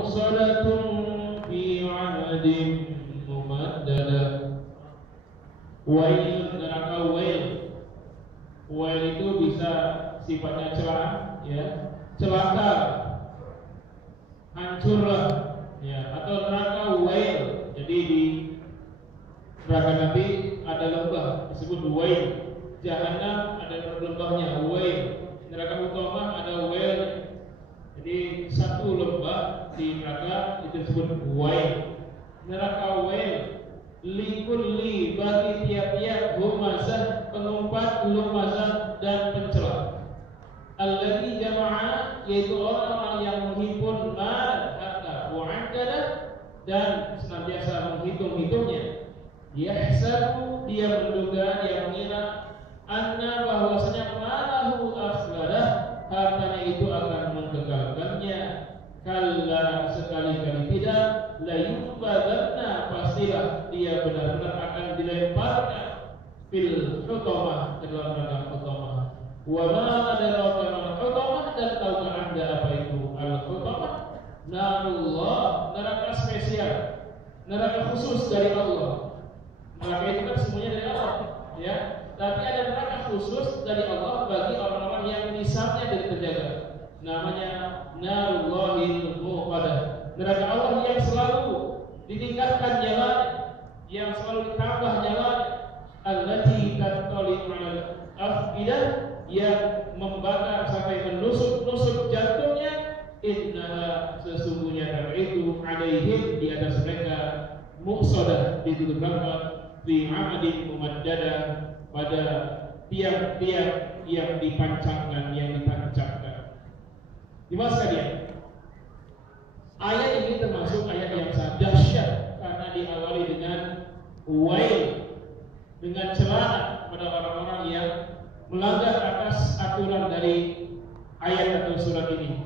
musalatun fi 'amadin mumaddadah. Wail, neraka wail. Wail itu bisa sifatnya celah, ya, celaka, hancurlah, ya, atau neraka wail. Jadi di neraka nanti ada lembah disebut wail. Jahanam ada lembahnya wail. Neraka utama ada wail. Jadi satu lembah di neraka itu disebut wail. Neraka wail likulli, bagi tiap-tiap humazah, pengumpat, lumazah dan pencela. Alladzi jama'a, yaitu orang-orang yang menghimpun mal, harta, wa'addadah, dan senantiasa menghitung-hitungnya. Yahsabu, dia menduga, dia mengira, anna, bahwasanya malahu akhladah, hartanya itu akan menggagalkannya. Kalla, sekali-kali tidak. La yunbadanna, pastilah dia benar-benar akan dilemparkan fil hutamah, ke dalam neraka hutamah. Wa ma adraka mal hutamah, dan tahukah Anda apa itu al hutamah? Narullah, neraka spesial, neraka khusus dari Allah. Neraka itu kan semuanya dari Allah, ya. Tapi ada neraka khusus dari Allah bagi orang-orang yang nisabnya tidak terjaga. Namanya narullahil muqaddah. Neraka Allah yang selalu ditingkatkan jalan, yang selalu ditambah jalan. Allati tattali 'alal afidah, yang membakar sampai menusuk jantungnya. Innaha, sesungguhnya neraka itu, alaihim, di atas mereka, muqsadah, ditutup rapat, fi 'amadin mumaddadah, pada tiang-tiang yang dipancangkan, yang ditancapkan. Dimas sekalian, ayat ini termasuk ayat yang sangat dahsyat karena diawali dengan wail, dengan celaan pada orang-orang yang melanggar atas aturan dari ayat atau surat ini.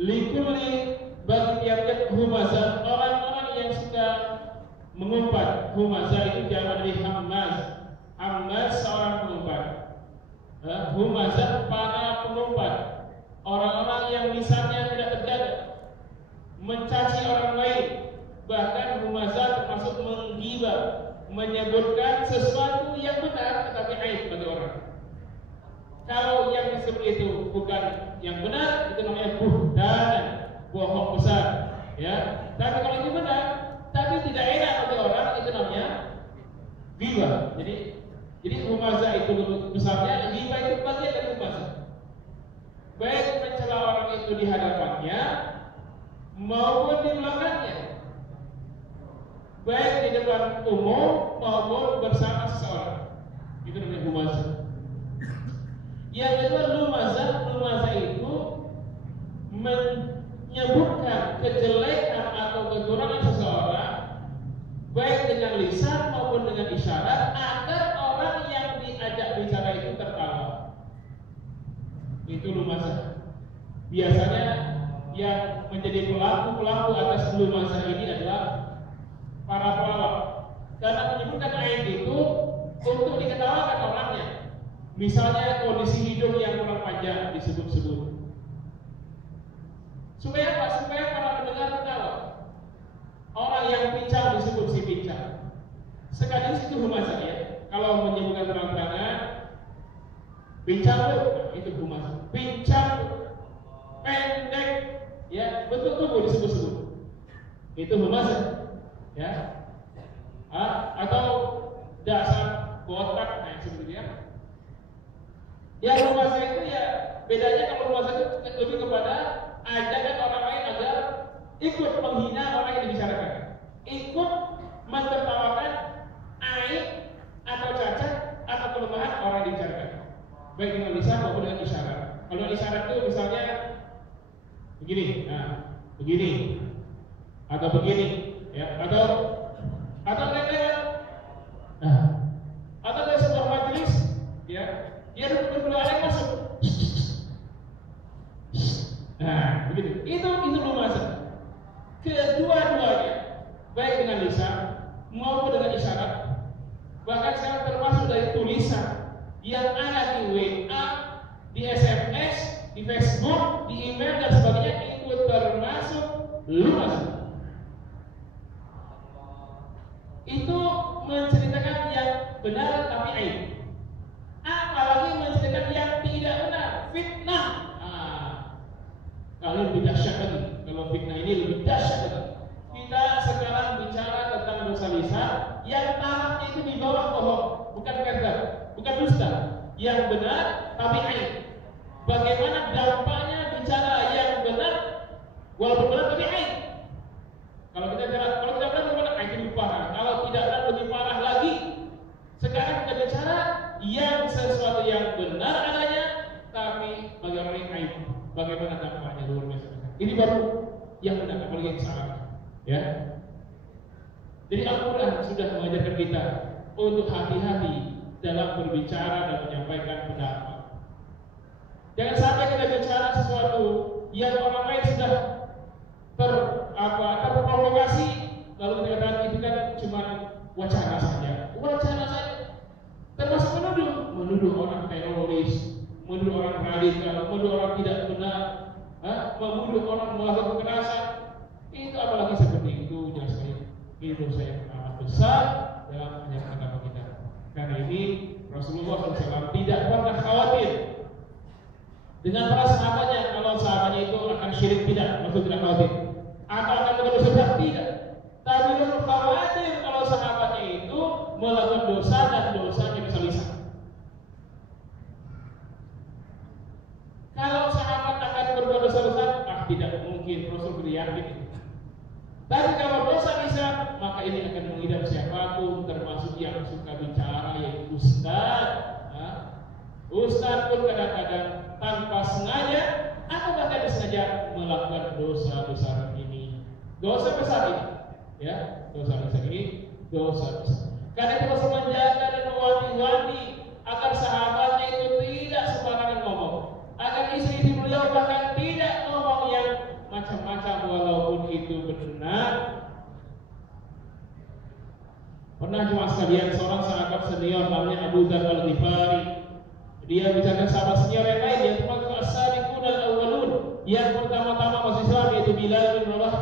Likulli, bagi tiap-tiap humazah, orang-orang yang suka mengumpat. Humazah itu jamak dari hammaz. Hammaz seorang pengumpat. Humazah para pengumpat, orang-orang yang lisannya tidak terjaga, mencaci orang lain. Bahkan humazah termasuk menggibah, menyebutkan sesuatu yang benar tetapi aib bagi orang. Kalau yang disebut itu bukan yang benar, itu namanya buhtan, bohong besar, ya. Tapi kalau itu benar tapi tidak enak bagi orang, itu namanya ghibah. Jadi humazah itu besarnya, ghibah itu bagian dari humazah. Baik mencela orang itu di hadapannya maupun di belakangnya, baik di depan umum maupun bersama seseorang, itu namanya humazah. Yang kedua lumazah itu menyebutkan kejelekan atau kekurangan seseorang, baik dengan lisan maupun dengan isyarat, agar orang yang diajak bicara itu tertawa. Itu lumazah. Biasanya yang menjadi pelaku atas lumazah ini adalah para pelawak, karena menyebutkan aib itu untuk diketawakan orangnya. Misalnya kondisi hidung yang kurang panjang disebut-sebut. Supaya apa? Supaya para pendengar ketawa. Orang yang pincang disebut si pincang. Sekaligus itu humazah, ya. Kalau menyebutkan terang-terangan, pincang itu humazah. Pincang, pendek, ya, bentuk tubuh disebut-sebut. Itu humazah, ya. Atau dasar botak, nah seperti itu, ya. Yang humazah itu, ya, bedanya kalau humazah itu lebih kepada ajakan orang lain agar ikut menghina orang yang dibicarakan, ikut mentertawakan aib atau cacat atau kelemahan orang yang dibicarakan, baik dengan lisan maupun dengan isyarat. Kalau isyarat itu misalnya begini, nah, begini, atau begini, ya, atau lewat, nah, atau dari sebuah majelis, ya, dia berdua ada yang masuk. Nah, begitu. Itu lumazah. Kedua-duanya, baik dengan lisan maupun dengan isyarat, bahkan sekarang termasuk dari tulisan yang ada di WA, di SMS, di Facebook, di email dan sebagainya, itu lunas. Itu menceritakan yang benar tapi aib. Apalagi menceritakan yang tidak benar, fitnah. Kalau lebih dahsyat lagi, kalau fitnah ini lebih dahsyat lagi. Kita sekarang bicara tentang dosa lisan yang tarafnya itu di bawah bohong, bukan kadzab, bukan dusta. Yang benar tapi aib. Bagaimana dampaknya bicara yang benar walaupun benar tapi aib? Kalau kita benar bagaimana? Itu lebih parah. Kalau tidak benar lebih parah lagi. Sekarang kita bicara yang sesuatu yang benar adanya tapi bagaimana aib? Bagaimana dampaknya luar biasa. Ini baru yang benar, apalagi yang salah. Ya. Jadi Al-Quran sudah mengajarkan kita untuk hati-hati dalam berbicara dan menyampaikan pendapat. Jangan sampai kita bicara sesuatu yang orang lain sudah terprovokasi, lalu kita katakan itu kan cuma wacana saja. Wacana saja. Termasuk menuduh orang teroris, menuduh orang radikal, menuduh orang tidak benar, menuduh orang melakukan kekerasan. Itu apalagi seperti itu jelas sekali. Ini dosa yang amat besar dalam ajaran agama kita. Karena ini Rasulullah SAW tidak pernah khawatir dengan para sahabatnya kalau sahabatnya itu akan syirik, tidak, Rasul tidak khawatir. Atau akan berdosa besar, tidak. Tapi Rasul khawatir kalau sahabatnya itu melakukan dosa dan dosanya dosa lisan. Kalau sahabat akan berbuat dosa besar, tidak mungkin, Rasul beryakin. Tapi kalau dosa lisan, maka ini akan mengidap siapapun, termasuk yang suka bicara, yaitu ustaz. Ustaz pun kadang-kadang tanpa sengaja atau bahkan disengaja melakukan dosa besar ini. Dosa besar ini, ya, dosa besar ini, dosa besar. Karena itu Rasul menjaga dan mewanti-wanti agar sahabatnya itu tidak sembarangan ngomong, agar istri beliau bahkan tidak ngomong yang macam-macam walaupun itu benar. Pernah cuma sekalian seorang sahabat senior namanya Abu Dzar Al-Ghifari. Dia bicarakan sahabat senior yang lain, yang termasuk as-sabiqun al-awwalun, yang pertama-tama masuk Islam, yaitu Bilal bin Rabah.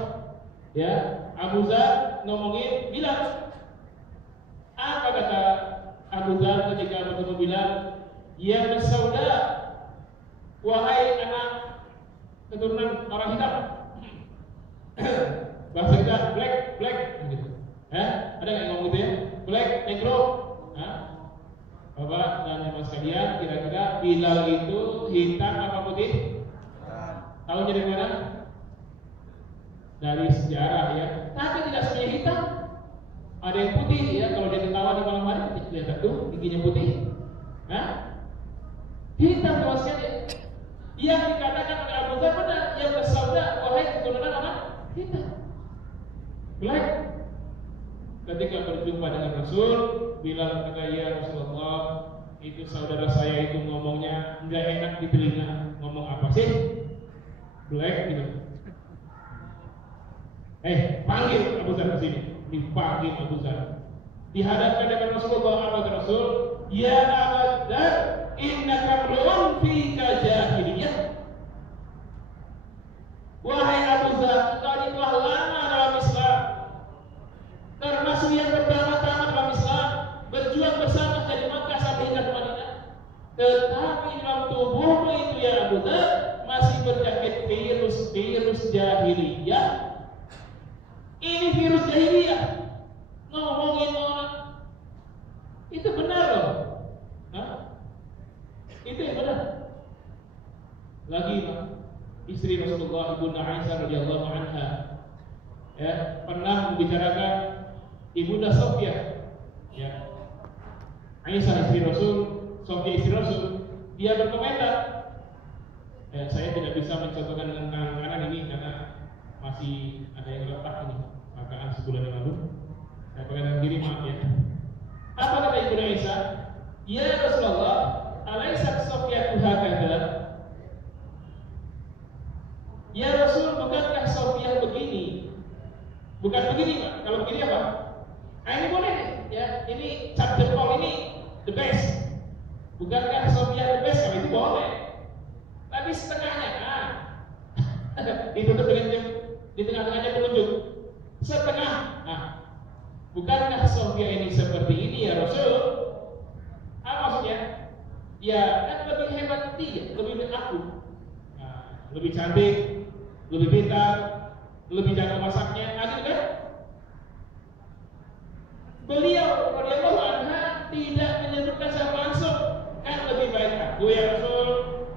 Ya, Abu Dzar ngomongin Bilal. Apa kata Abu Dzar ketika bertemu Bilal? Ya Sauda, wahai anak keturunan orang hitam. Bahasa kita black gitu. Ada nggak ngomong gitu ya? Black, negro. Bapak dan ibu sekalian, kira-kira Bilal itu hitam apa putih? Tahu dari mana? Dari sejarah ya. Tapi tidak semuanya hitam. Ada yang putih ya. Kalau dia ketawa di malam hari, lihat tuh giginya putih. Hitam bawah sekalian. Yang dikatakan oleh Abu Dzar benar, yang bersabda, wahai keturunan orang hitam, black. Ketika berjumpa dengan Rasul, Bilal kata, ya Rasulullah, itu saudara saya itu ngomongnya nggak enak di telinga. Ngomong apa sih? Black gitu. Panggil Abu Dzar ke sini. Dipanggil Abu Dzar. Dihadapkan dengan Rasulullah, apa kata Rasul? Ya Abu Dzar, innaka mru'un fika jahiliyah. Wahai Abu Dzar, engkau ini telah lama dalam Islam, termasuk yang pertama-tama dalam Islam, berjuang bersama dari Makkah sampai hingga ke Madinah. Tetapi dalam tubuhmu itu ya Abu Dzar masih berjangkit virus jahiliyah. Ini virus jahiliyah. Ngomongin orang itu benar loh. Itu yang benar. Lagi istri Rasulullah Ibunda Aisyah radhiyallahu anha pernah membicarakan Ibunda Sofia. Ya. Aisyah istri Rasul, Sofia istri Rasul, dia berkomentar. Saya tidak bisa mencontohkan dengan tangan kanan ini karena masih ada yang retak ini, makaan sebulan yang lalu. Saya pakai tangan kiri, maaf ya. Apa kata Ibunda Aisyah? Ya Rasulullah, alaisat Sofia hakadha? Ya Rasul, bukankah Sofia begini? Bukan begini Pak. Kalau begini apa? Ini boleh ya. Ini cap jempol ini the best. Bukankah Sofia the best? Kalau itu boleh. Tapi setengahnya ditutup dengan di tengah-tengahnya penunjuk setengah. Nah, bukankah Sofia ini seperti ini ya Rasul? Apa maksudnya? Ya kan lebih hebat dia, lebih dari aku. Nah, lebih cantik, lebih pintar, lebih jago masaknya, gitu kan? Beliau radhiyallahu anha tidak menyebutkan secara langsung, kan lebih baik aku ya Rasul,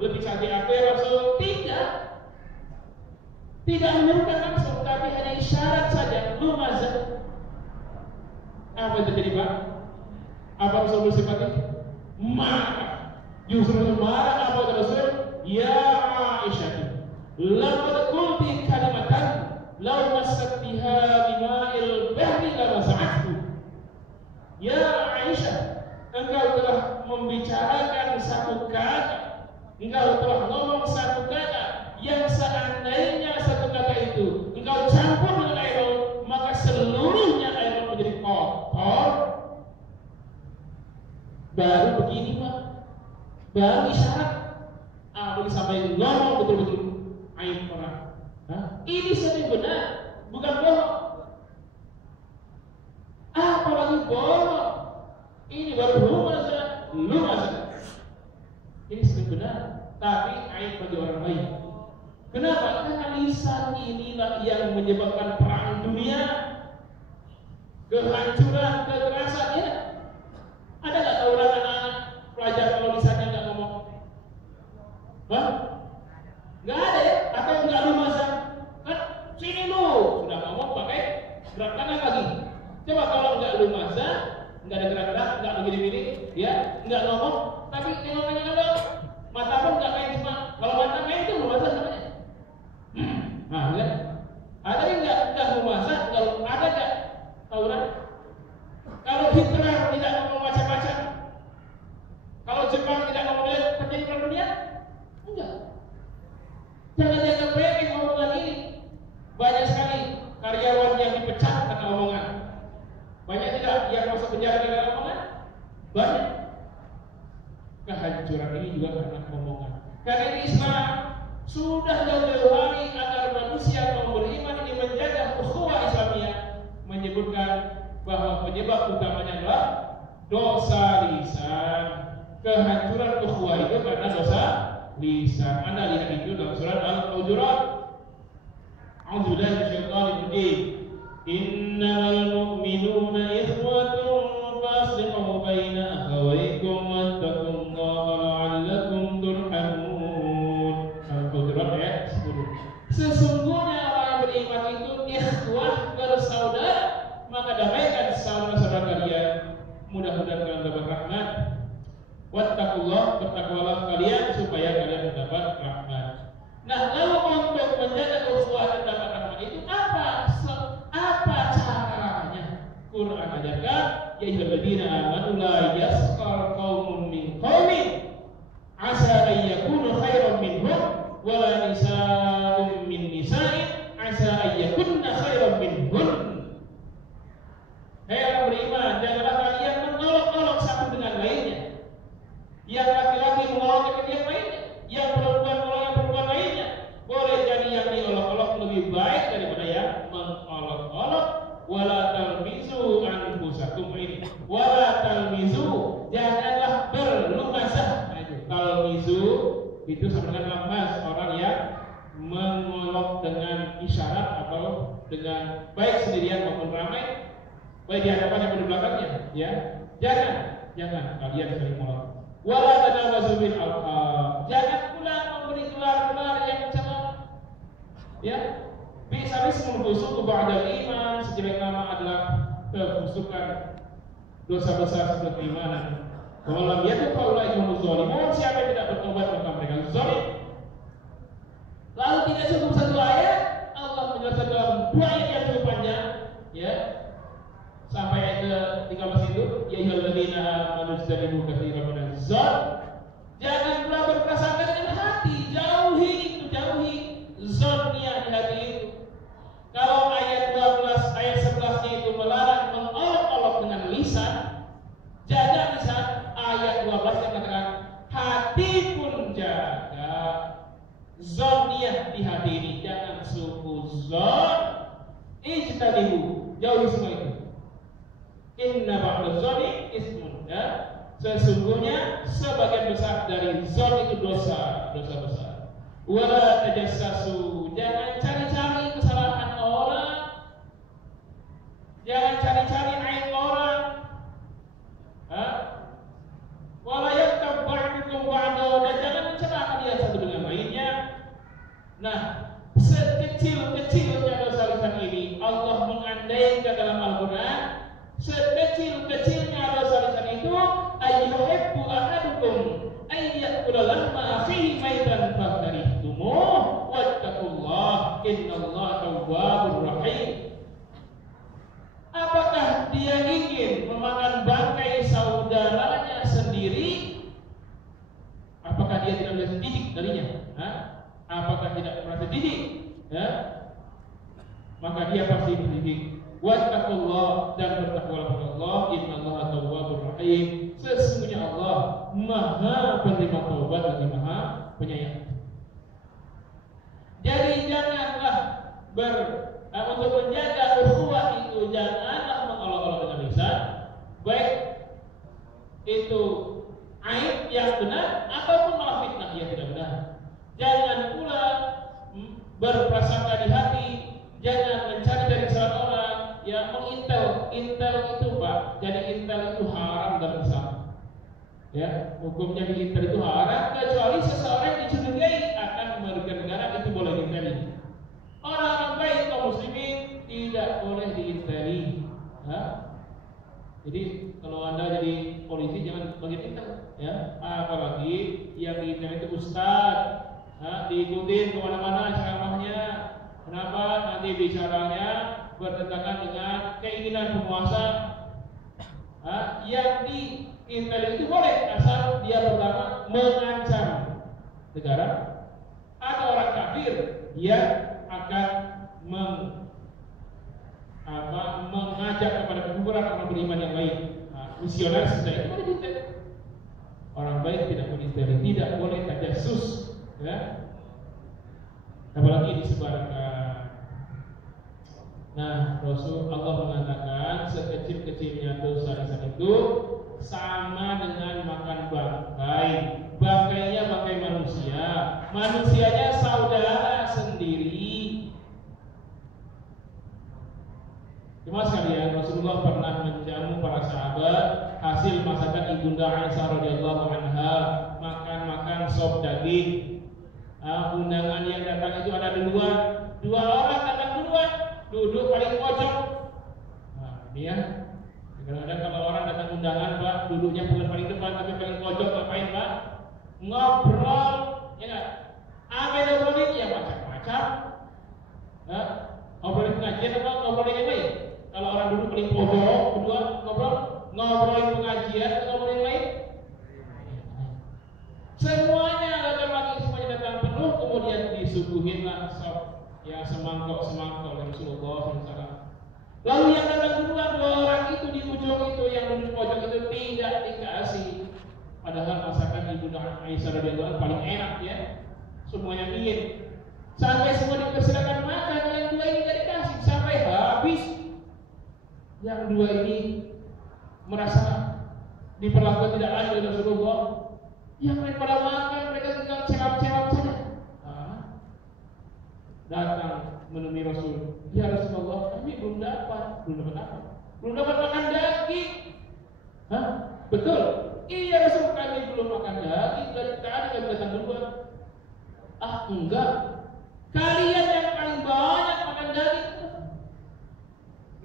lebih cantik aku ya Rasul. Tidak menyebutkan langsung, tapi hanya isyarat saja. Lumazah. Apa itu jadi Pak? Apa Rasul bersifat marah? Justru marah apa Rasul? Ya Aisyah, laqad qulti kalimatan law massatha bima'il bahri lamasa'athu. Ya Aisyah, engkau telah membicarakan satu kata, engkau telah ngomong satu kata yang seandainya satu kata itu engkau campur dengan air laut, maka seluruhnya air laut menjadi kotor. Baru begini Pak, baru isyarat. Baru sampai ngomong betul-betul aib orang. Ini sering benar, bukan bohong. Apalagi bohong. Ini baru lumazah. Ini sering benar, tapi aib bagi orang lain. Kenapa? Karena lisan inilah yang menyebabkan perang dunia, kehancuran, kekerasan. Ya, ada nggak tawuran anak-anak pelajar kalau lisannya nggak ngomong? Nggak ada ya? Atau nggak lumazah? Kan sini lu sudah ngomong pakai gerak tangan lagi. Coba kalau nggak lumazah, nggak ada gerak-gerak, nggak begini-begini, ya, nggak ngomong, tapi nengok-nengok lo, mata pun nggak main cuma. Kalau mata main itu lumazah namanya. Nah, lihat. Ada yang nggak lumazah? Kalau ada nggak tawuran? Kalau Hitler tidak ngomong baca-baca, kalau Jepang tidak ngomong lihat terjadi perang dunia? Enggak. Jangan dianggap remeh omongan ini. Banyak sekali karyawan yang dipecat karena omongan. Banyak tidak yang masuk penjara karena omongan? Banyak. Kehancuran ini juga karena omongan. Karena ini Islam sudah jauh-jauh hari agar manusia kaum beriman ini menjaga ukhuwah Islamiyah, menyebutkan bahwa penyebab utamanya adalah dosa lisan. Kehancuran ukhuwah itu karena dosa lisan. Anda lihat itu dalam surat Al-Hujurat. A'udzubillahi minasyaitonir rajim. Innamal mu'minuna ikhwatun faslihu baina akhawaykum wattaqullaha la'allakum turhamun. Al-Hujurat ayat 10. Sesungguhnya orang yang beriman itu ikhwah, bersaudara, maka damaikan saudara-saudara kalian. Mudah-mudahan kalian dapat rahmat. Wattaqullah, bertakwalah kalian supaya kalian mendapat rahmat. Nah, lalu untuk menjaga ukhuwah dan dapat rahmat itu apa caranya? Quran ajarkan, ya ayyuhalladzina amanu la yaskhar qaumun min qaumin asa an yakunu khairan minhum wa la nisaa'un min nisa'in asa an yakunna khairan minhun. Hei orang beriman, janganlah kalian mengolok-olok satu dengan lainnya. Yang laki-laki mengolok yang lainnya, yang perempuan mengolok yang perempuan lainnya. Boleh jadi yang diolok-olok lebih baik daripada yang mengolok-olok. Wala talmizu anfusakum ini. Wala talmizu, janganlah berlumazah. Talmizu itu sama dengan lamas, orang yang mengolok dengan isyarat atau dengan baik sendirian maupun ramai, baik di hadapan maupun di belakangnya. Ya, jangan kalian sering mengolok. Wala tanabazu bil alqab, jangan pula memberi gelar-gelar yang mencela. Ya, bisa memfusuq ba'dal iman, sejelek nama adalah kefusukan, dosa besar setelah keimanan. Kalau dia tuh kalau lagi zalimun, siapa yang tidak bertobat maka mereka zalim. Lalu tidak cukup satu ayat, Allah menjelaskan dalam 2 ayat yang cukup panjang, ya. Sampai ayat ke-13 itu, ya ayyuhalladzina amanu ijtanibu katsiran minaz zon. Jangan pula berprasangka dengan hati, jauhi zonnya di hati itu. Kalau ayat 12, ayat 11-nya itu melarang mengolok-olok dengan lisan, jaga lisan. Ayat 12 yang katakan hati pun jaga zonnya di hati ini. Jangan suku zon ijtanibu, jauhi semua itu. Inna ba'da dzanni ismun, ya. Sesungguhnya sebagian besar dari zon itu dosa besar. Wala tajassasu, jangan cari-cari kesalahan orang, jangan cari-cari aib orang. Wala yaktab ba'dukum ba'da, dan jangan mencela dia satu dengan lainnya. Nah, sekecil-kecilnya dosa lisan ini Allah mengandaikan dalam Al-Quran. Sekecil-kecilnya dosa lisan itu, ayyuhibbu ahadukum ayyakula lahma akhihi maitan fakarihtumuh wattaqullah innallaha tawwabur rahim. Apakah dia ingin memakan bangkai saudaranya sendiri? Apakah dia tidak merasa jijik darinya? Apakah tidak merasa jijik? Ya? Maka dia pasti menjijik. Wattaqullah, dan bertakwalah kepada Allah, innallaha tawwabur rahim. Sesungguhnya Allah Maha penerima taubat lagi Maha penyayang. Jadi janganlah untuk menjaga ukhuwah itu janganlah mengolok-olok dengan lisan, baik itu aib yang benar ataupun malah fitnah yang tidak benar. Jangan pula berprasangka di hati, jangan mencari dari kesalahan orang, ya mengintel itu Pak. Jadi intel itu haram dalam Islam. Ya, hukumnya diintel itu haram kecuali seseorang dicurigai akan merugikan negara, itu boleh diinteli. Orang-orang baik kaum muslimin tidak boleh diinteli. Jadi kalau Anda jadi polisi jangan bagian intel, ya. Apalagi yang diintel itu ustaz. Diikutin kemana-mana ceramahnya. Kenapa? Nanti bicaranya bertentangan dengan keinginan penguasa. Yang diintel itu boleh asal dia pertama mengancam negara atau orang kafir yang akan mengajak kepada kekufuran orang beriman yang lain. Misioner sudah itu boleh diintel. Orang baik tidak boleh diintel, tidak boleh tajassus, ya. Apalagi disebarkan. Nah, Rasul Allah mengatakan sekecil-kecilnya dosa lisan itu sama dengan makan bangkai. Bangkainya bangkai manusia, manusianya saudara sendiri. Cuma sekalian, Rasulullah pernah menjamu para sahabat hasil masakan ibunda Aisyah radhiyallahu anha, makan sop daging. Undangan yang datang itu ada dua orang datang duluan, duduk paling pojok. Ini ya. Kadang-kadang kalau orang datang undangan, Pak, duduknya bukan paling depan tapi paling pojok, ngapain, Pak? Ngobrol, ya nggak? Apa yang ngobrolin? Ya macam-macam. Ngobrolin pengajian apa ngobrolin yang lain? Kalau orang duduk paling pojok, kedua ngobrolin pengajian atau ngobrolin yang lain? Semuanya datang penuh, kemudian disuguhinlah sop, ya semangkok dari Rasulullah SAW. Lalu yang datang duluan dua orang itu di ujung itu, yang duduk pojok itu tidak dikasih. Padahal masakan ibunda Aisyah radhiyallahu anha paling enak, ya. Semuanya ingin. Sampai semua dipersilakan makan, yang dua ini tidak dikasih sampai habis. Yang dua ini merasa diperlakukan tidak adil oleh Rasulullah. Yang lain pada makan, mereka tinggal cerap-cerap saja. Datang menemui Rasul, ya Rasulullah, kami belum dapat apa? Belum dapat makan daging. Betul? Iya Rasul, kami belum makan daging. Dari tadi kami datang duluan. Enggak. Kalian yang paling banyak makan daging.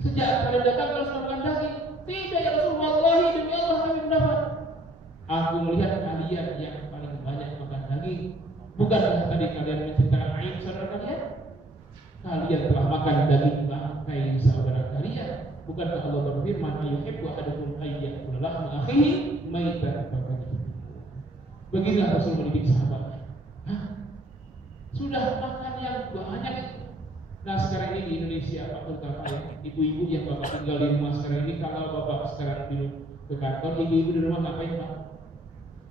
Sejak kalian datang langsung makan daging. Tidak ya Rasul, wallahi demi Allah kami belum dapat. Aku melihat kalian yang paling banyak makan daging. Bukankah tadi kalian menceritakan aib saudara kalian? Kalian telah makan daging bangkai saudara kalian. Bukankah Allah berfirman, ayyuhibbu ahadukum ayyakula lahma akhihi maitan fakarihtumuh. Beginilah Rasul mendidik sahabatnya. Sudah makan yang banyak. Nah sekarang ini di Indonesia, Pak, terutama ya, ibu-ibu yang bapak tinggal di rumah sekarang ini, kalau bapak sekarang ke kantor, ibu-ibu di rumah ngapain, Pak?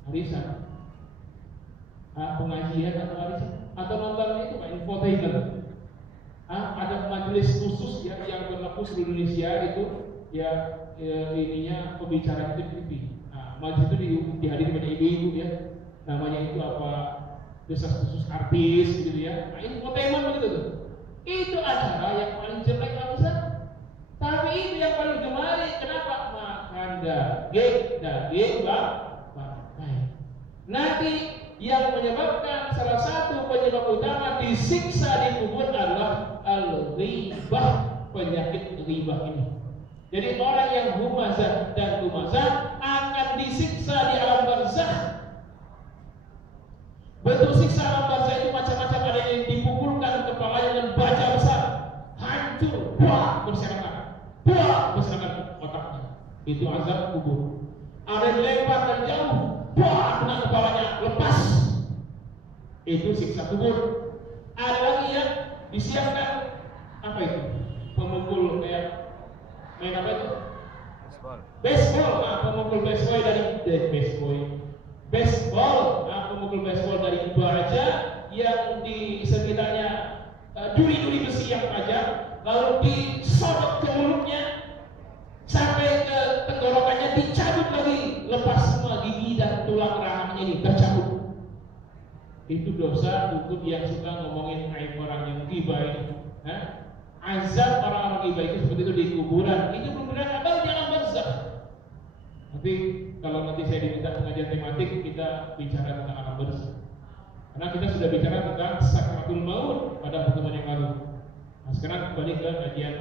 Arisan, pengajian atau arisan, atau nonton itu Pak, infotainment. Ada majelis khusus ya yang berlaku seluruh Indonesia itu ya, ininya pembicaraan itu di TV. Nah, majelis itu dihadiri banyak ibu-ibu ya. Namanya itu apa? Desas khusus artis gitu ya. Nah, ini tema begitu tuh. Itu acara yang paling jelek Pak Ustaz. Tapi itu yang paling digemari. Kenapa? Makan daging bangkai. Nanti yang menyebabkan salah satu penyebab utama disiksa di kubur adalah al-ghibah, penyakit ghibah ini. Jadi orang yang humazah dan humazah akan disiksa di alam barzakh. Bentuk siksa alam barzakh itu macam-macam, ada yang dipukulkan kepalanya dengan baja besar, hancur, berserakan otaknya. Itu azab kubur. Ada yang lempar dari jauh, kena kepalanya lepas. Itu siksa kubur. Ada lagi yang disiapkan apa itu? Pemukul kayak main apa itu? Baseball. Nah, pemukul baseball pemukul baseball dari baja yang di sekitarnya duri-duri besi yang tajam, lalu disodok ke mulutnya sampai ke tenggorokannya, dicabut lagi, lepas semua gigi dan tulang rahangnya ini tercabut. Itu dosa untuk yang suka ngomongin aib orang yang ghibah ini. Azab orang-orang ghibah itu seperti itu di kuburan. Itu belum benar abang di alam barzakh. Nanti kalau nanti saya diminta pengajian tematik, kita bicara tentang alam barzakh. Karena kita sudah bicara tentang sakratul maut pada pertemuan yang lalu. Nah, sekarang kembali ke kajian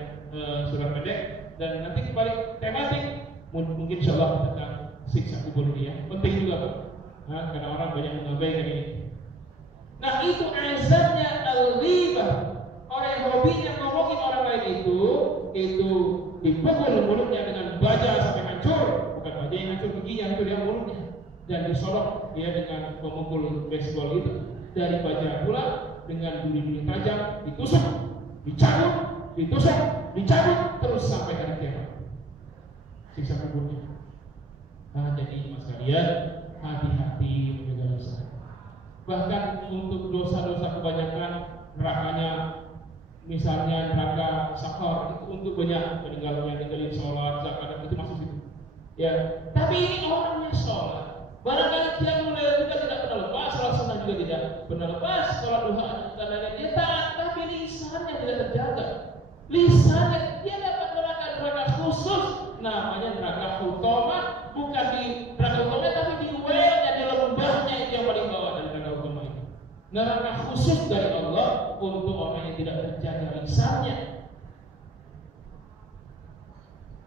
surat pendek dan nanti kembali tematik mungkin insyaallah tentang siksa kubur ini ya. Penting juga Pak. Karena orang banyak mengabaikan ini. Nah, itu azabnya al-ghibah. Orang yang hobinya ngomongin orang lain itu dipukul mulutnya dengan baja sampai hancur. Bukan baja yang hancur, giginya hancur, dia mulutnya. Dan disolok dia dengan pemukul baseball itu dari baja pula dengan duri-duri tajam, ditusuk, dicabut, ditusuk, dicabut terus sampai hari kiamat. Siksa kuburnya. Nah, jadi mas kalian hati-hati menjaga dosa. Bahkan untuk dosa-dosa kebanyakan nerakanya, misalnya neraka sakor itu untuk banyak meninggalnya, tinggalin sholat, zakat itu masuk situ. Ya, tapi ini orangnya sholat. Barangkali dia mulai juga tidak pernah lepas, sholat sunnah juga tidak pernah lepas, sholat duha dan lain-lain dia taat, tapi lisannya tidak terjaga. Lisannya dia dapat neraka khusus, namanya neraka hutomah, bukan di neraka hutomah tapi di welnya, di lembahnya itu yang paling bawah dari neraka hutomah itu. Neraka khusus dari Allah untuk orang yang tidak terjaga lisannya.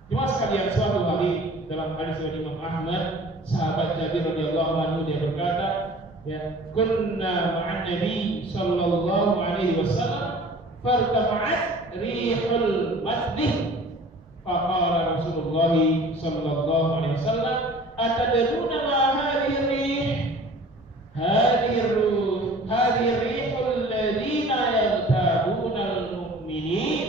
Cuma sekalian suatu hari dalam hadis dari Imam Ahmad, sahabat Jabir radhiyallahu anhu dia berkata, ya, kunna ma'an Nabi sallallahu alaihi wasallam fartama'at rihul madih. Faqala Rasulullah sallallahu alaihi wasallam, atadruna ma hadhihi rih? Hadhihi rihul ladina yartabuna al-mu'minin.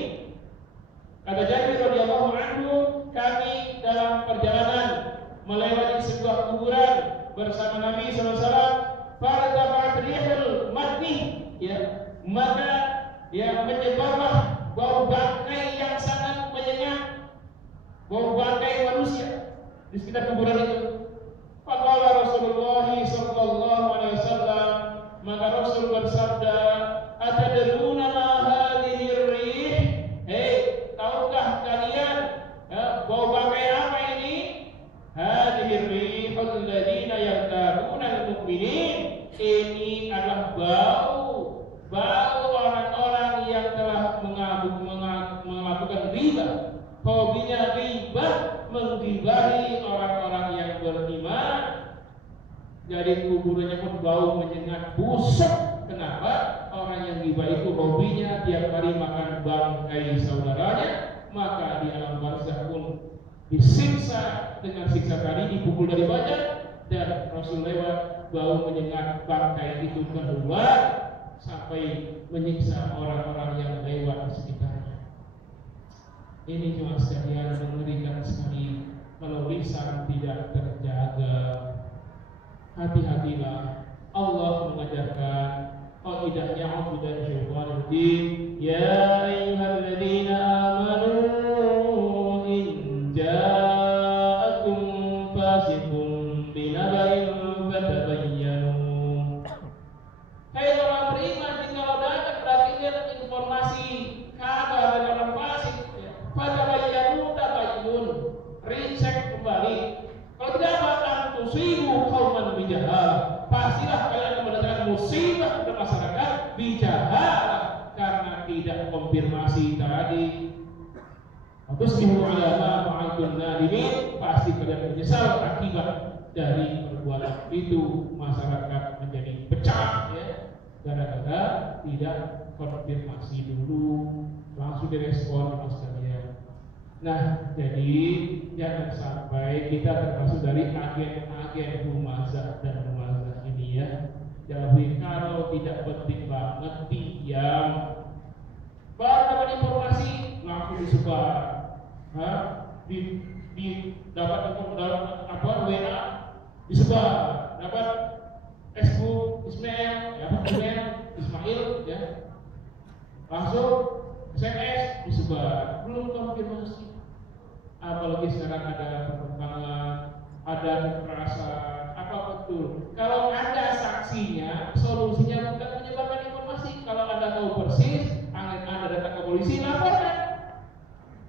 Kata Jabir radhiyallahu anhu, kami dalam perjalanan melewati sebuah kuburan bersama Nabi SAW. Fartafa'at rihul madih, ya, maka ya menyebarlah bau bangkai yang sangat menyengat, bau bangkai manusia di sekitar kuburan itu. Faqala Rasulullah sallallahu alaihi wasallam, maka Rasul bersabda, atadruna ma hadhihi rih? Tahukah kalian bau bangkai apa ini? Hadhihi rihul ladina yartabuna al-mu'minin. Ini adalah bau orang-orang yang telah melakukan riba. Hobinya riba, menggibahi orang-orang yang beriman. Jadi kuburannya pun bau menyengat, busuk. Kenapa? Orang yang riba itu hobinya tiap hari makan bangkai saudaranya, maka di alam barzakh pun disiksa dengan siksa tadi, dipukul dari badan, dan Rasul lewat, bau menyengat bangkai itu keluar sampai menyiksa orang-orang yang lewat di sekitarnya. Ini cuma sekalian mengerikan sekali kalau lisan tidak terjaga. Hati-hatilah. Allah mengajarkan qaidahnya a'udzu billahi minasyaitonir rajim. Ya ayyuhalladzina konfirmasi tadi. Tusbihu ala ma fa'altum nadimin, pasti kalian menyesal akibat dari perbuatan itu. Masyarakat menjadi pecah ya, gara-gara tidak konfirmasi dulu, langsung direspon mas kalian. Nah, jadi jangan sampai kita termasuk dari agen-agen humazah dan humazah ini ya. Jadi kalau tidak penting banget diam. Baru dapat informasi langsung disebar. Dapat WA disebar, dapat Facebook Ismail ya, langsung SMS disebar, belum konfirmasi. Apalagi sekarang ada perkembangan, ada kekerasan, apa betul? Kalau ada saksinya, solusinya bukan menyebarkan informasi. Kalau Anda tahu persis, Anda datang ke polisi, laporkan.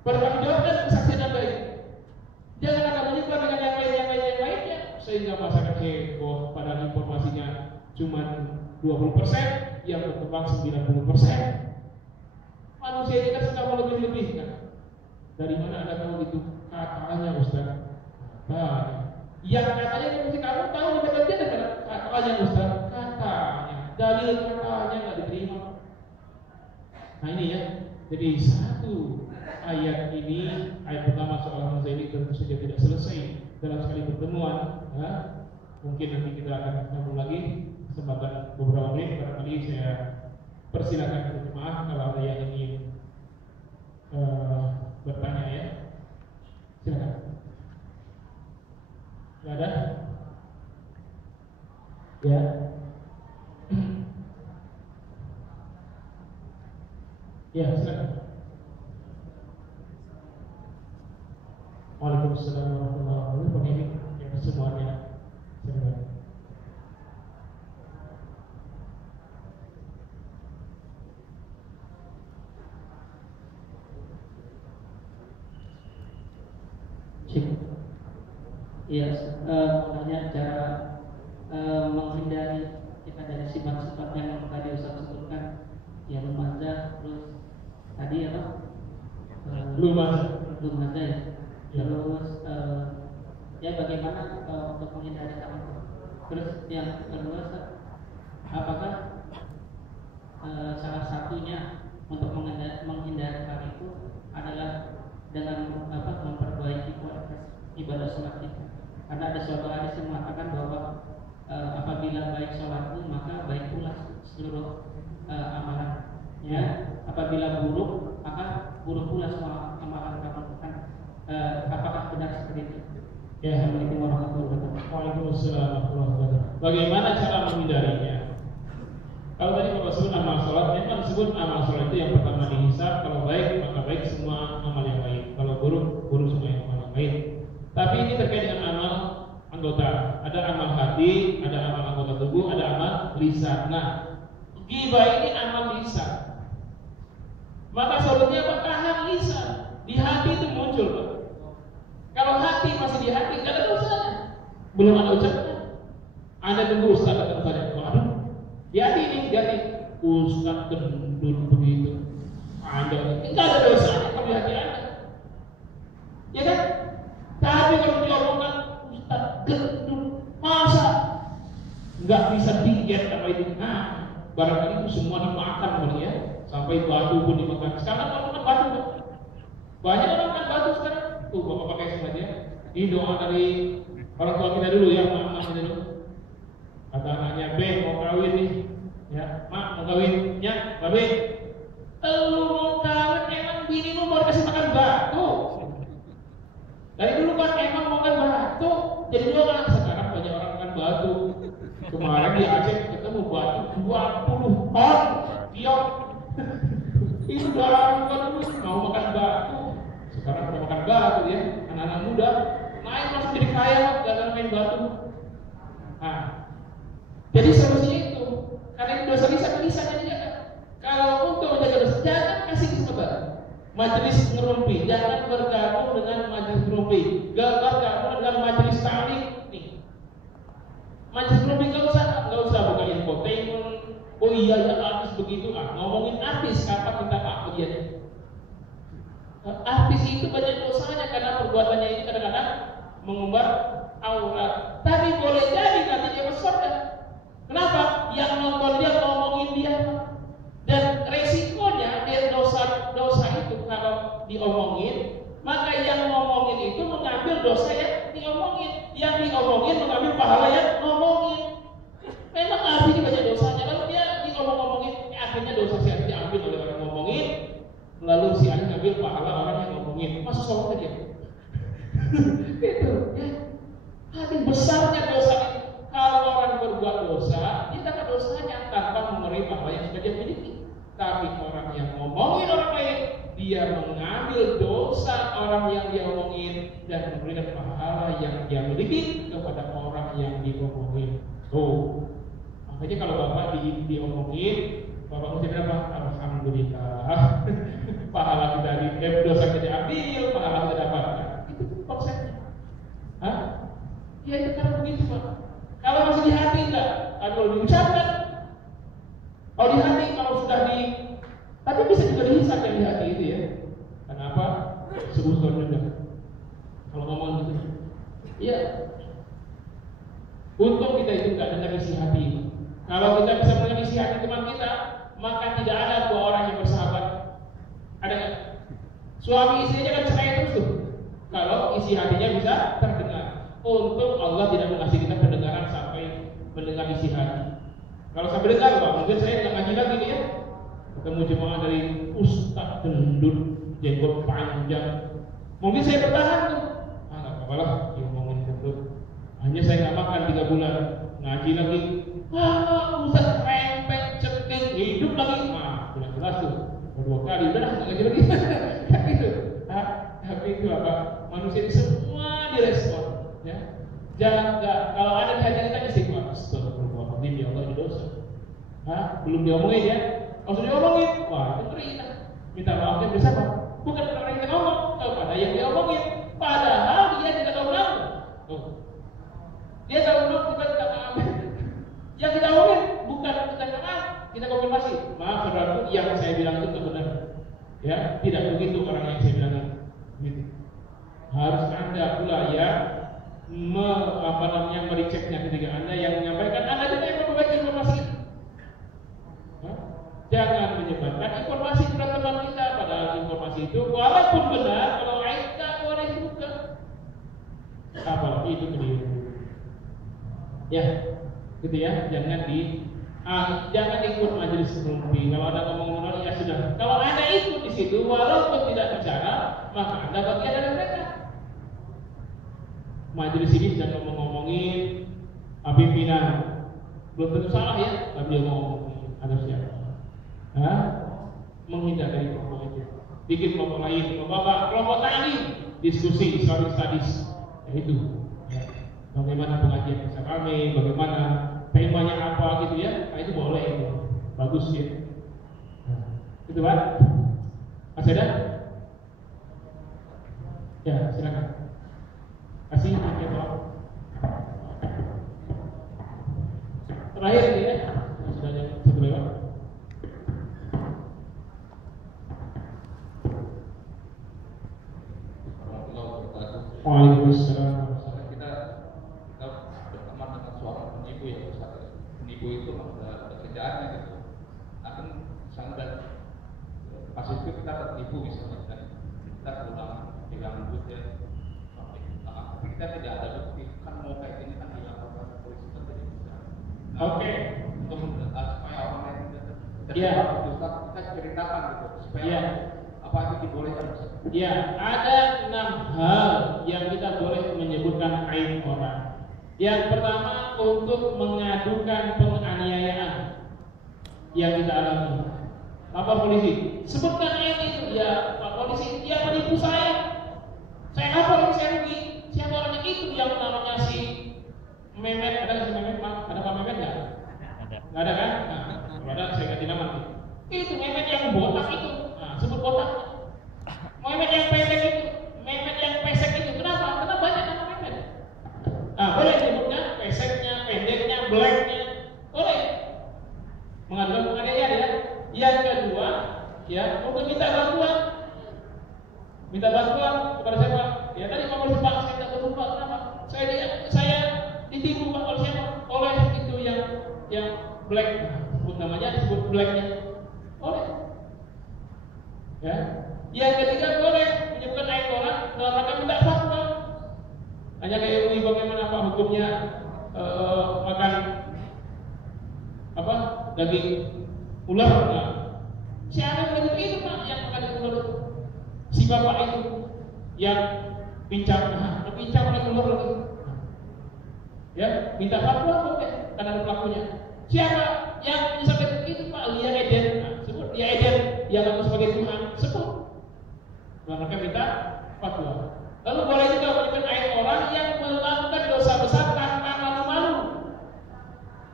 Bertanggungjawabkan kesaksian Anda itu. Jangan Anda menyebar dengan yang lainnya, sehingga masyarakat heboh padahal informasinya cuma 20%, yang berkembang 90%. Manusia ini kan suka melebih-lebihkan. Dari mana Anda tahu itu? Katanya Ustaz. Yang katanya mesti kamu tahu lebih lebih dengan katanya Ustaz. Katanya, dalil katanya nggak diterima. Nah ini ya. Jadi satu ayat ini, ayat pertama soal Hamzah ini tentu saja tidak selesai dalam sekali pertemuan. Mungkin nanti kita akan sambung lagi kesempatan beberapa menit. Barangkali saya persilakan jemaah kalau ada yang ingin bertanya ya, silakan. Tidak ada? Ya. Ya, silakan. Waalaikumsalam warahmatullahi wabarakatuh. Ini yang semuanya. Silakan. Iya, mengenai cara menghindari kita dari sifat-sifat yang tadi Ustaz sebutkan, ya lumazah, terus tadi apa? Lumazah ya. Terus ya bagaimana untuk menghindari hal itu? Terus yang kedua, apakah salah satunya untuk menghindari hal itu adalah dengan memperbaiki kualitas ibadah sholat kita? Karena ada suatu hadis yang mengatakan bahwa apabila baik sholatmu maka baik pula seluruh amalan. Ya, apabila buruk maka buruk pula semua amalan kamu. Apakah benar seperti itu? Ya, Assalamualaikum warahmatullahi wabarakatuh. Waalaikumsalam warahmatullahi wabarakatuh. Bagaimana cara menghindarinya? Kalau tadi Bapak sebut amal sholat, memang sebut amal sholat itu yang pertama dihisab. Kalau baik maka baik semua amal yang lain. Kalau buruk buruk semua yang amal yang lain. Tapi ini terkait dengan amal anggota. Ada amal hati, ada amal anggota tubuh, ada amal lisan. Nah, ghibah ini amal lisan. Maka solusinya apa? Tahan lisan. Di hati itu muncul, Pak. Kalau hati masih di hati, nggak ada dosanya. Belum ada ucapannya. Anda tunggu Ustaz datang kepada, waduh, di hati ini, di hati Ustaz gendut begitu. Anda nggak ada dosanya kalau di hati Anda. Ya kan? Tapi kalau diomongkan Ustaz gendut, masa nggak bisa diet apa itu? Nah, barangkali itu semua dimakan kali ya. Sampai batu pun dimakan. Sekarang kalau makan batu, Pak. Banyak orang makan batu sekarang. Tuh Bapak pakai sengaja. Ini doa dari orang tua kita dulu ya, mak kita dulu. Kata anaknya, "B mau kawin nih." Ya, "Mak mau kawin." "Ya, Babe. Lu mau kawin emang bini lu mau kasih makan batu." Dari dulu kan emang makan batu. Jadi doang. Sekarang banyak orang makan batu. Kemarin di Aceh ketemu batu 20 ton. Tiok. Itu orang dulu mau makan batu. Sekarang udah makan batu ya. Anak-anak muda naik langsung jadi kaya dalam main batu. Nah, jadi solusinya itu. Karena itu dosa lisan dijaga. Kalau untuk menjaga dosa, jangan kasih kesempatan. Majelis ngerumpi, jangan bergabung dengan majelis ngerumpi. Bergabung dengan majelis ta'lim nih. Majelis ngerumpi nggak usah buka infotainment. Oh iya ya, habis begitu, ngomongin artis, kapan minta maaf dia? Artis itu banyak dosanya karena perbuatannya ini kadang-kadang mengumbar aurat. Tapi boleh jadi nanti dia masuk surga. Kenapa? Yang nonton dia ngomongin dia. Dan resikonya dia dosa itu kalau diomongin, maka yang ngomongin itu mengambil dosa yang diomongin, yang diomongin mengambil pahala yang ngomongin. Memang artinya banyak dosanya. Kalau dia diomong-ngomongin, akhirnya dosa si arti diambil oleh orang ngomongin, lalu si arti ngambil pahala orang yang ngomongin. Masuk surga dia. Itu ya. Hati besarnya dosa itu. Kalau orang berbuat dosa, dia dapat dosanya tanpa menerima pahala yang sudah dia miliki. Tapi orang yang ngomongin orang lain, dia mengambil dosa orang yang dia omongin dan memberikan pahala yang dia miliki kepada orang yang diomongin. Oh, makanya kalau bapak diomongin, bapak mesti berapa? Alhamdulillah, pahala kita dosa kita ambil, pahala kita dapatkan. Itu konsepnya. Hah? Ya itu karena begitu pak. Kalau masih di hati enggak, kalau diucapkan. Kalau di hati, kalau sudah tapi bisa juga dihisap yang di hati itu ya. Kenapa? Sebutkan juga. Kalau ngomong gitu, ya. Untung kita itu nggak dengar isi hati ini. Kalau kita bisa mendengar isi hati teman kita, maka tidak ada dua orang yang bersahabat. Ada nggak? Suami istrinya kan cerai terus tuh. Kalau isi hatinya bisa terdengar. Untung Allah tidak mengasih kita pendengaran sampai mendengar isi hati. Kalau sampai dengar, Pak, mungkin saya nggak ngaji lagi nih ya. Ketemu jemaah dari ustaz gendut, jenggot panjang. Mungkin saya bertahan tuh. Nggak apa-apa lah, diomongin gendut. Hanya saya nggak makan 3 bulan, ngaji lagi. Ustaz rempet, ceking, hidup lagi. Sudah jelas tuh. 2 kali, udah nggak ngaji lagi. Kayak gitu. Tapi itu apa? Manusia itu semua direspon. Ya. Jangan kalau ada di hati kita istighfar. Astagfirullahaladzim, ya Allah ini dosa. Belum diomongin ya. Kalau sudah diomongin, wah itu ngeri. Minta maafnya bersama. Bukan orang yang kita ngomong, kepada yang diomongin. Padahal dia tidak tahu nama. Dia tahu nama, kita tidak maaf. Yang kita omongin bukan kita maaf, kita konfirmasi. Maaf saudaraku, yang saya bilang itu benar. Ya, tidak begitu orang yang saya bilang itu. Gitu. Harus Anda pula ya mericeknya ketika Anda yang menyampaikan, Anda juga yang memperbaiki informasi. Jangan menyebarkan informasi kepada teman kita, padahal informasi itu walaupun benar, kalau tidak boleh juga. Apalagi itu keliru. Ya, gitu ya. Jangan ikut majelis mimpi. Kalau ada ngomong-ngomong ya sudah. Kalau Anda ikut di situ, walaupun tidak bicara, maka Anda bagian dari mereka. Majelis ini sedang ngomong-ngomongin pimpinan, belum tentu salah ya, tapi dia ngomongin ada siapa? Menghindar dari kelompok itu, bikin kelompok lain, kelompok tani, diskusi Islamic Studies, itu. Bagaimana pengajian bisa ramai, bagaimana temanya apa gitu ya, itu boleh, itu bagus ya. Itu Pak, masih ada? Ya silakan. Kasih ya Pak. Terakhir ini ya, sudah ada satu lewat. Waalaikumsalam. Kita berteman dengan seorang penipu ya Ustaz. Penipu itu ada kerjaannya gitu. Akan misalnya pas itu kita tertipu misalnya dan kita pulang hilang duit ya. Tapi kita tidak ada bukti kan mau kayak ini kan dilaporkan polisi kan tidak bisa. Oke. Untuk supaya orang lain tidak Iya. kita ceritakan gitu supaya apa itu dibolehkan. Ya, ada 6 hal yang kita boleh menyebutkan aib orang. Yang pertama, untuk mengadukan penganiayaan yang kita alami. Lapor polisi, sebutkan aib itu. Ya, Pak Polisi, dia menipu saya. Saya lapor, saya rugi. Siapa orangnya itu yang namanya si Memet? Ada nggak si Memet, Pak? Ada Pak Memet nggak? Ada. Nggak ada kan? Nah, kalau ada saya ganti nama. Itu Memet yang botak itu. Nah, sebut botak. Memet yang pendek itu, Memet yang pesek itu, kenapa? Karena banyak nama Memet. Boleh disebutnya peseknya, pendeknya, blacknya, boleh. Mengadukan penganiayaan ya. ya mungkin minta bantuan kepada siapa? Ya tadi Pak Polisi, Pak, saya tidak berubah, kenapa? Saya ditipu Pak oleh siapa? Oleh itu yang black, sebut namanya, disebut blacknya, oleh. Ya, yang ketiga boleh menyebutkan aib orang dalam rangka minta fatwa. Hanya kayak ini bagaimana Pak hukumnya makan daging ular? Nah, siapa yang itu Pak yang makan daging ular itu? Si bapak itu yang pincang oleh ular lagi. Ya, minta fatwa boleh karena ada pelakunya. Siapa yang misalkan itu Pak Lia Eden? Nah, sebut Lia Eden yang aku sebagai Tuhan, sebut. Maka minta fatwa. Lalu boleh juga menyebutkan aib orang yang melakukan dosa besar tanpa malu-malu,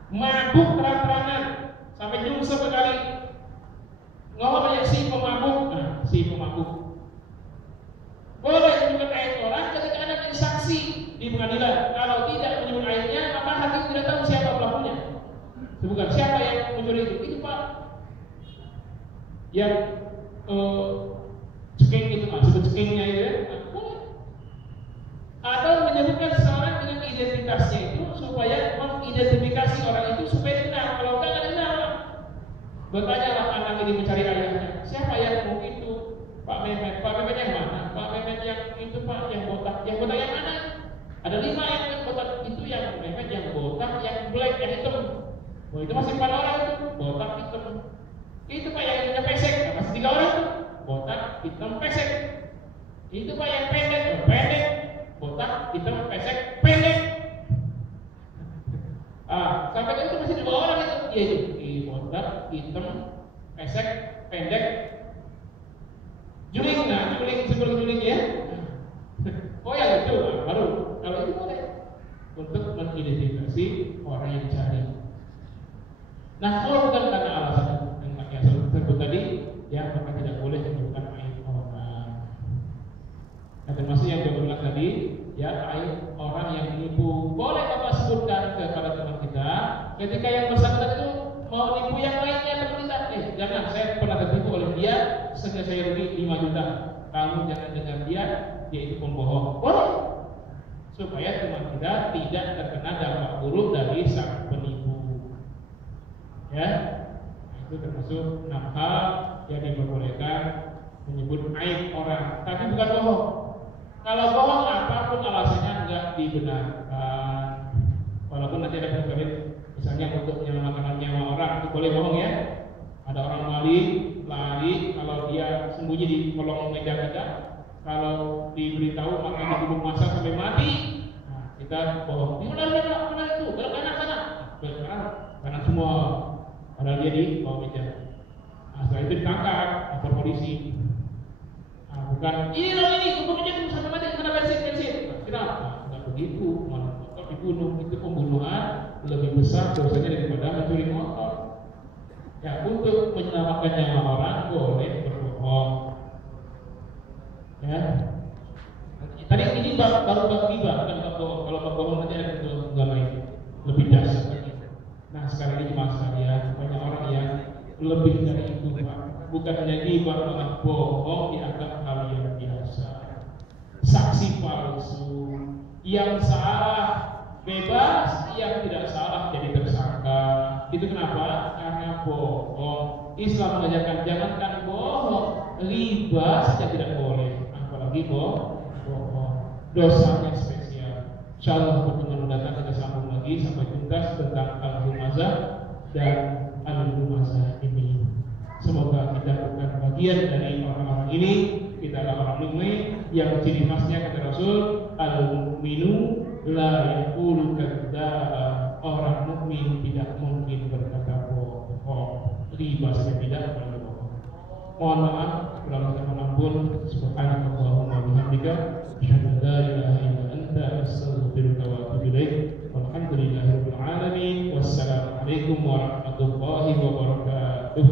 mabuk terang-terangan sampai nyungsep sekali. Ngomong banyak si pemabuk. Boleh menyebutkan aib orang ketika ada saksi di pengadilan. Kalau tidak menyebut aibnya, maka hakim tidak tahu siapa pelakunya. Bukan siapa yang mencuri itu Pak. Yang ceking itu, sebut cekingnya itu ya. Atau menyebutkan seseorang dengan identitasnya itu supaya mengidentifikasi orang itu supaya dikenal. Kalau tidak dikenal, bertanyalah anak ini mencari ayahnya. Siapa yang itu? Pak Mehmet. Pak Mehmet yang mana? Pak Mehmet yang itu Pak, yang botak. Yang botak yang mana? Ada 5 yang botak itu, yang Mehmet, yang botak, yang black, yang hitam. Oh, itu masih 4 orang itu, botak, hitam. Itu Pak yang punya pesek, masih 3 orang itu, botak, hitam, pesek. Itu Pak yang pendek, botak, hitam, pesek, pendek. Sampai itu masih 2 orang itu, yaitu botak, hitam, pesek, pendek. Juling ya. Oh ya itu baru. Kalau itu boleh untuk mengidentifikasi orang yang dicari. Nah, kalau bukan karena alasan yang saya sebut tadi, ya maka tidak boleh menyebutkan aib orang. Nah, termasuk yang saya tadi, ya aib orang yang menipu. Boleh Bapak sebutkan kepada teman kita, ketika yang bersangkutan itu mau nipu yang lainnya, teman kita, jangan, saya pernah tertipu oleh dia, sehingga saya rugi 5 juta. Kamu jangan dengar dia itu pembohong. Boleh, supaya teman kita tidak terkena dampak buruk dari sang penipu. Ya, itu termasuk 6 hal yang diperbolehkan menyebut aib orang, tapi bukan bohong. Kalau bohong apapun alasannya enggak dibenarkan. Walaupun nanti ada konkret, misalnya untuk menyelamatkan nyawa orang, itu boleh bohong ya. Ada orang maling lari, kalau dia sembunyi di kolong meja kita, kalau diberitahu maka dibunuh massa sampai mati. Nah, kita bohong. Mana itu? Belok kanan sana. Belok kanan semua. Padahal dia di bawah meja. Nah, setelah itu ditangkap lapor polisi. Nah, bukan ini kumpul meja sampai mati karena bensin. Kenapa? Enggak begitu. Malah motor dibunuh. Itu pembunuhan lebih besar dosanya daripada mencuri motor. Ya, untuk menyelamatkan nyawa orang boleh berbohong. Ya. Tadi ini baru bab ghibah, bukan bab bohong. Kalau bab bohong nanti ada enggak lain, lebih dahsyat lagi. Nah, sekarang ini masalahnya banyak orang yang lebih dari itu, Pak. Bukan hanya ghibah, malah bohong dianggap hal yang biasa. Saksi palsu, yang salah bebas, yang tidak salah jadi tersangka. Itu kenapa? Karena bohong. Islam mengajarkan jangankan bohong, riba saja tidak boleh, apalagi bohong. Dosanya spesial. Insyaallah pertemuan mendatang kita sambung lagi sampai tuntas tentang al-humazah dan al-humazah ini. Semoga kita bukan bagian dari orang-orang ini. Kita adalah orang mukmin yang ciri khasnya kata Rasul, al-mu'minu la yaqulu kadzdzaba. Orang mukmin tidak mungkin berkata bohong. Riba saja tidak, apalagi bohong. Mohon maaf, kalau kita menampun. Subhanallahumma bihamdika, asyhadu an la ilaha illa anta, astaghfiruka wa atubu ilaik. Walhamdulillahirabbil alamin. Wassalamualaikum warahmatullahi wabarakatuh.